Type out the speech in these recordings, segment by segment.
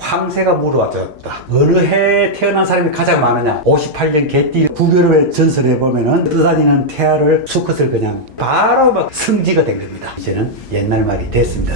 황새가 물어왔다. 어느 해에 태어난 사람이 가장 많으냐? 58년 개띠 부교로의 전설에 보면은 떠다니는 태아를 수컷을 그냥 바로 막 성지가 된 겁니다. 이제는 옛날 말이 됐습니다.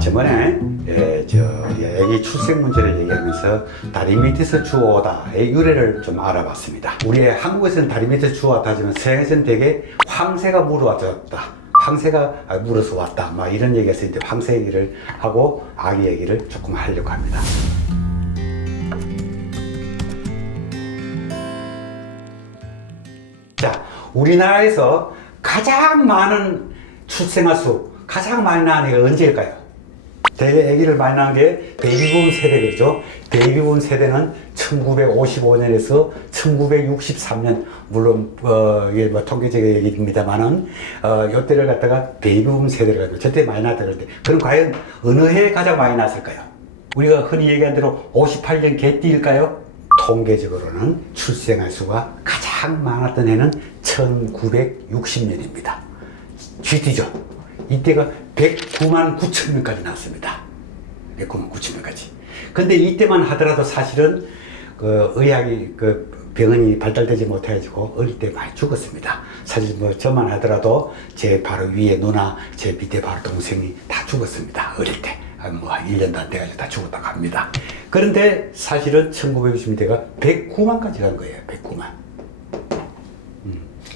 저번에 애기 출생 문제를 얘기하면서 다리 밑에서 주워오다의 유래를 좀 알아봤습니다. 우리 한국에서는 다리 밑에서 주워왔다 하지만 서양에서는 되게 황새가 물어왔다. 황새가 물어서 왔다. 막 이런 얘기가 있을 때 황새 얘기를 하고 아기 얘기를 조금 하려고 합니다. 자, 우리나라에서 가장 많은 출생아 수, 가장 많이 낳은 애가 언제일까요? 대개 아기를 많이 낳은 게 베이비붐 세대겠죠. 베이비붐 세대는 1955년에서 1963년, 물론 이게 뭐 통계적 얘기입니다만은 이때를 갖다가 베이비붐 세대를 가지고 저때 많이 낳았다 그럴 때, 그럼 과연 어느 해에 가장 많이 낳았을까요? 우리가 흔히 얘기한 대로 58년 개띠일까요? 통계적으로는 출생아 수가 가장 많았던 해는 1960년입니다. GT죠. 이때가 109만 9천 명까지 나왔습니다. 109만 9천 명까지. 근데 이때만 하더라도 사실은 의학이 병원이 발달되지 못해가지고 어릴 때 많이 죽었습니다. 사실 뭐 저만 하더라도 제 바로 위에 누나, 제 밑에 바로 동생이 다 죽었습니다. 어릴 때. 뭐 1년도 안 돼가지고 다 죽었다고 합니다. 그런데 사실은 1960년대가 109만까지 간 거예요. 109만.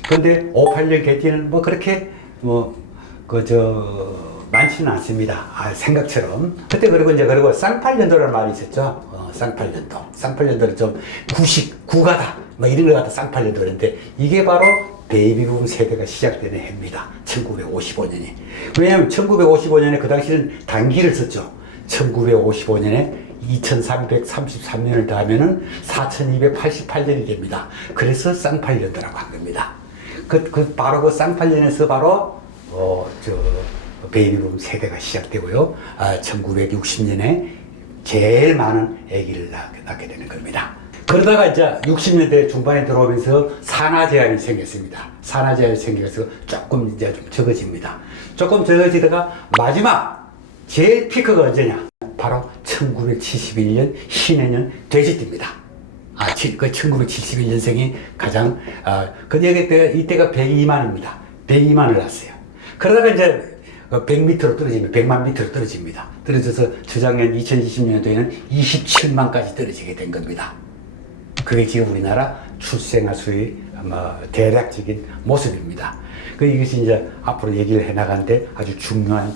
그런데 58년 개띠는 뭐 그렇게 많지는 않습니다. 생각처럼. 그때 그리고 쌍팔년도라는 말이 있었죠. 쌍팔년도. 쌍팔년도는 좀 구가다. 뭐 이런 걸 갖다 쌍팔년도 그랬는데 이게 바로 베이비붐 세대가 시작되는 해입니다. 1955년이. 왜냐하면 1955년에 그 당시는 단기를 썼죠. 1955년에 2333년을 더하면은 4288년이 됩니다. 그래서 쌍팔년도라고 한 겁니다. 바로 그 쌍팔년에서 바로 베이비붐 세대가 시작되고요. 1960년에 제일 많은 아기를 낳게 되는 겁니다. 그러다가 이제 60년대 중반에 들어오면서 산화 제한이 생겼습니다. 산화 제한이 생겨서 조금 이제 좀 적어집니다. 조금 적어지다가 마지막 제일 피크가 언제냐? 바로 1971년 신해년 돼지띠입니다. 그 1971년생이 가장 이때가 102만입니다. 102만을 낳았어요. 그러다가 이제 100 밑으로 떨어집니다. 100만 밑으로 떨어집니다. 떨어져서 저작년 2020년도에는 27만까지 떨어지게 된 겁니다. 그게 지금 우리나라 출생아 수의 대략적인 모습입니다. 이것이 이제 앞으로 얘기를 해 나가는데 아주 중요한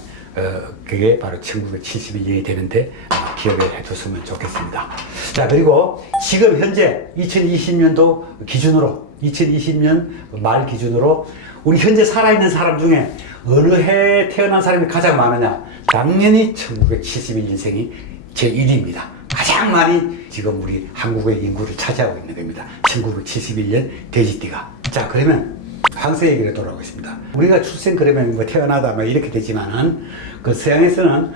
그게 바로 1971년이 되는데 기억을 해줬으면 좋겠습니다. 자, 그리고 지금 현재 2020년도 기준으로 2020년 말 기준으로 우리 현재 살아있는 사람 중에 어느 해에 태어난 사람이 가장 많으냐? 당연히 1971년생이 제1위입니다. 가장 많이 지금 우리 한국의 인구를 차지하고 있는 겁니다. 1971년 돼지띠가. 자, 그러면 황새 얘기를 돌아오겠습니다. 우리가 출생 그러면 뭐 태어나다 뭐 이렇게 되지만은 서양에서는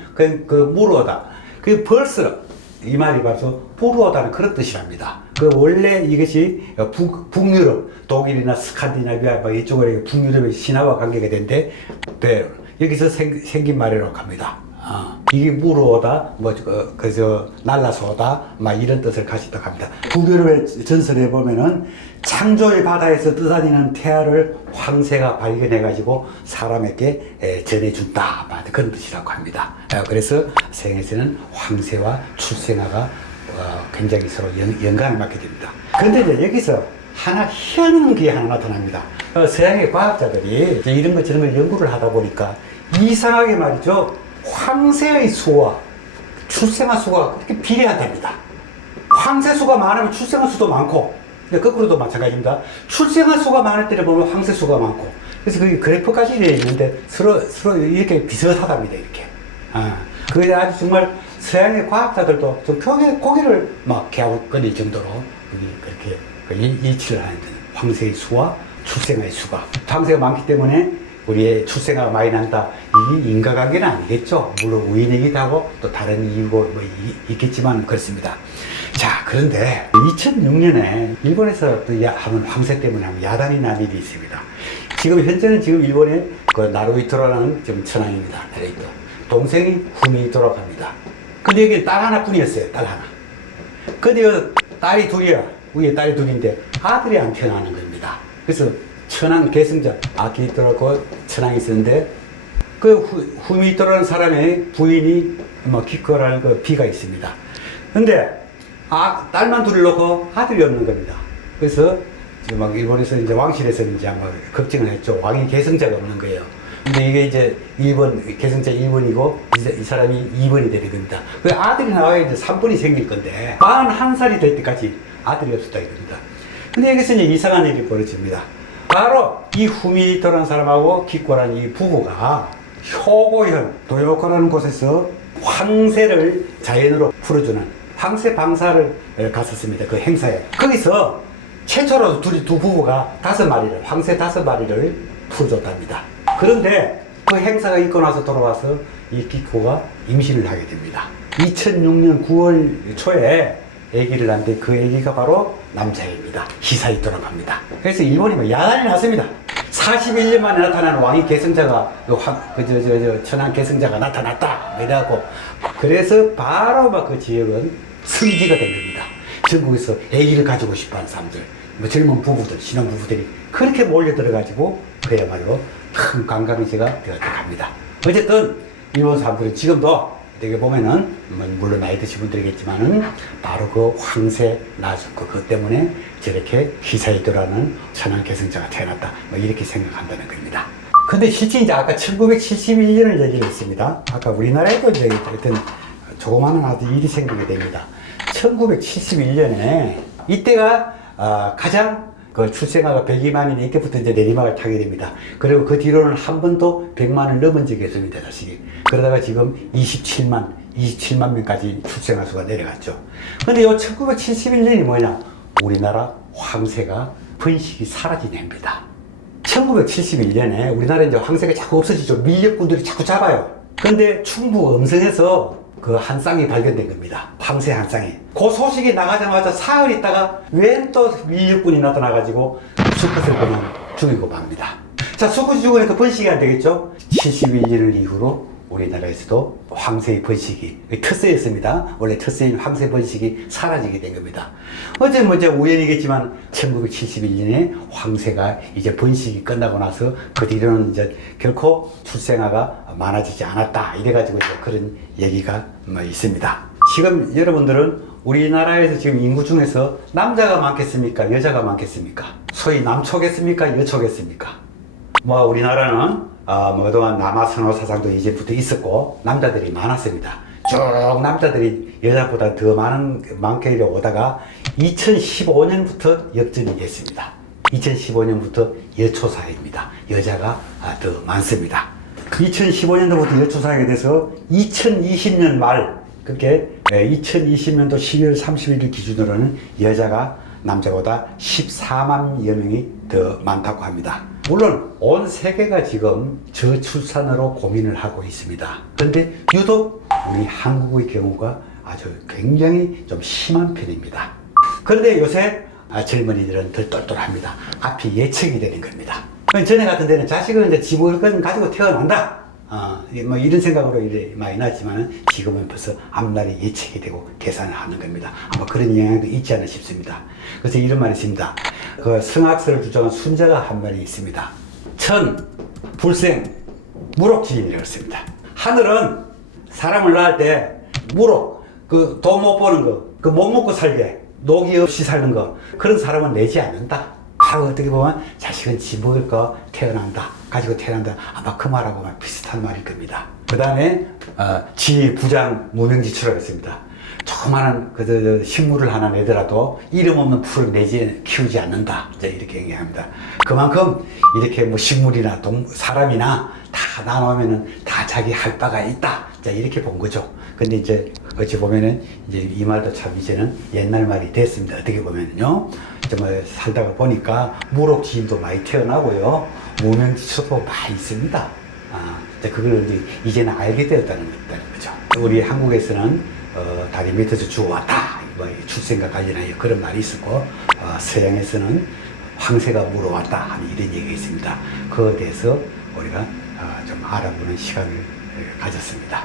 물어오다. 벌써 이 말이 바로 부르오다는 그런 뜻이랍니다. 원래 이것이 북유럽, 독일이나 스칸디나비아 뭐 이쪽으로 북유럽의 신화와 관계가 되는데 여기서 생긴 말이라고 합니다. 이게 물어오다, 날라서 오다, 막 이런 뜻을 가졌다고 합니다. 북유럽의 전설에 보면은 창조의 바다에서 떠다니는 태아를 황새가 발견해가지고 사람에게 전해준다. 그런 뜻이라고 합니다. 그래서 서양에서는 황새와 출생아가 굉장히 서로 연관을 맡게 됩니다. 그런데 이제 여기서 하나 희한한 게 하나 나타납니다. 서양의 과학자들이 이런 것 저런 걸 연구를 하다 보니까 이상하게 말이죠. 황새의 수와 출생아 수가 그렇게 비례하답니다. 황새 수가 많으면 출생아 수도 많고, 거꾸로도 마찬가지입니다. 출생아 수가 많을 때를 보면 황새 수가 많고, 그래서 그 그래프까지 있는데 서로 이렇게 비슷하답니다. 이렇게. 그게 아주 정말 서양의 과학자들도 좀 고개를 막 갸웃거릴 정도로 그렇게 일치를 하는 황새의 수와 출생아의 수가. 황새가 많기 때문에 우리의 출생아가 많이 난다. 이게 인과관계는 아니겠죠. 물론 우연이기도 하고 또 다른 이유가 있겠지만 그렇습니다. 자, 그런데 2006년에 일본에서 하는 황새 때문에 야단이 난 일이 있습니다. 지금 현재는 일본에 그 나루히토라는 지금 천황입니다. 나루히토. 동생이 후미히토라고 합니다. 근데 여기 딸 하나뿐이었어요. 딸 하나. 근데 딸이 둘이야. 위에 딸이 둘인데 아들이 안 태어나는 겁니다. 그래서 천황 계승자 아키히토라고 천황이 있었는데 그 후미히토라는 사람의 부인이 뭐 기꺼라는 그 비가 있습니다. 근데 딸만 둘을 놓고 아들이 없는 겁니다. 그래서 막 일본에서 이제 왕실에서 이제 아마 걱정을 했죠. 왕이 계승자가 없는 거예요. 근데 이게 이제 1번, 계승자 1번이고 이 사람이 2번이 되는 겁니다. 그 아들이 나와야 이제 3번이 생길 건데 41살이 될 때까지 아들이 없었다 이겁니다. 근데 여기서 이제 이상한 일이 벌어집니다. 바로 이 후미히토라는 사람하고 기꺼라는 이 부부가 효고현 도요코라는 곳에서 황새를 자연으로 풀어주는 황새 방사를 갔었습니다. 그 행사에. 거기서 최초로 두 부부가 황새 5마리를 풀어줬답니다. 그런데 그 행사가 있고 나서 돌아와서 이 기코가 임신을 하게 됩니다. 2006년 9월 초에 아기를 낳는데 그 아기가 바로 남자입니다. 히사히토라고 합니다. 그래서 일본이 뭐 야단이 났습니다. 41년 만에 나타나는 왕위 계승자가 천황 계승자가 나타났다 이래갖고 그래서 바로 막 그 지역은 성지가 된 겁니다. 전국에서 아기를 가지고 싶어하는 사람들, 뭐 젊은 부부들, 신혼부부들이 그렇게 몰려들어가지고 그야말로 큰 관광지가 되어갑니다. 어쨌든 일본 사람들은 지금도 되게 보면은 물론 나이 드신 분들이겠지만은 바로 그 황새 나주 그것 때문에 저렇게 히사히토라는 천황 계승자가 태어났다 뭐 이렇게 생각한다는 겁니다. 근데 실제 이제 아까 1971년을 얘기를 했습니다. 아까 우리나라에도 이제 어떤 조그마한 아주 일이 생기게 됩니다. 1971년에 이때가 가장 그 출생아가 102만이 이때부터 이제 내리막을 타게 됩니다. 그리고 그 뒤로는 한 번도 100만을 넘은 적이 없습니다, 자식이. 그러다가 지금 27만 명까지 출생아 수가 내려갔죠. 근데 요 1971년이 뭐냐? 우리나라 황새가 번식이 사라진 해입니다. 1971년에 우리나라 이제 황새가 자꾸 없어지죠. 밀렵꾼들이 자꾸 잡아요. 근데 충북 음성에서 그 한 쌍이 발견된 겁니다. 황새 한 쌍이. 그 소식이 나가자마자 사흘 있다가 웬 또 밀렵꾼이 나타나가지고 수컷을 그냥 죽이고 맙니다. 자, 수컷이 죽으니까 번식이 안 되겠죠? 71년을 이후로 우리나라에서도 황새의 번식이 특세였습니다. 원래 특세인 황새 번식이 사라지게 된 겁니다. 어제 뭐 이제 우연이겠지만 1971년에 황새가 이제 번식이 끝나고 나서 그 뒤로는 이제 결코 출생아가 많아지지 않았다. 이래가지고 이제 그런 얘기가 뭐 있습니다. 지금 여러분들은 우리나라에서 지금 인구 중에서 남자가 많겠습니까? 여자가 많겠습니까? 소위 남초겠습니까? 여초겠습니까? 뭐 우리나라는 뭐 그동안 남아선호 사상도 이제부터 있었고 남자들이 많았습니다. 쭉 남자들이 여자보다 더 많게 오다가 2015년부터 역전이 됐습니다. 2015년부터 여초사회입니다. 여자가 더 많습니다. 2015년도부터 여초사회가 돼서 2020년 말 그렇게 2020년도 12월 31일 기준으로는 여자가 남자보다 14만여 명이 더 많다고 합니다. 물론 온 세계가 지금 저출산으로 고민을 하고 있습니다. 그런데 유독 우리 한국의 경우가 아주 굉장히 좀 심한 편입니다. 그런데 요새 젊은이들은 더 똘똘합니다. 앞이 예측이 되는 겁니다. 전에 같은 데는 자식은 이제 집을 가지고 태어난다. 뭐 이런 생각으로 이래 많이 났지만 지금은 벌써 앞날이 예측이 되고 계산을 하는 겁니다. 아마 그런 영향도 있지 않나 싶습니다. 그래서 이런 말이 있습니다. 그 성악설을 주장한 순자가 한 말이 있습니다. 천, 불생, 무록지인이라고 했습니다. 하늘은 사람을 낳을 때 무록, 그 돈 못 버는 거, 그 못 먹고 살게, 녹이 없이 사는 거, 그런 사람은 내지 않는다. 바로 어떻게 보면 자식은 지 먹을 거 태어난다. 가지고 태어난다. 아마 그 말하고 비슷한 말일 겁니다. 그 다음에 지 부장 무명지출이라고 했습니다. 조그마한 식물을 하나 내더라도 이름 없는 풀을 키우지 않는다. 이제 이렇게 얘기합니다. 그만큼 이렇게 뭐 식물이나 사람이나 다 나누면은 다 자기 할 바가 있다. 자, 이렇게 본 거죠. 근데 이제 어찌 보면은 이제 이 말도 참 이제는 옛날 말이 됐습니다. 어떻게 보면은요. 정말 살다가 보니까 무록지인도 많이 태어나고요. 무명지수도 많이 있습니다. 그걸 이제는 알게 되었다는 거죠. 우리 한국에서는 다리 밑에서 주워왔다. 뭐 출생과 관련하여 그런 말이 있었고, 서양에서는 황새가 물어왔다 하는 이런 얘기가 있습니다. 그거에 대해서 우리가 좀 알아보는 시간을 가졌습니다.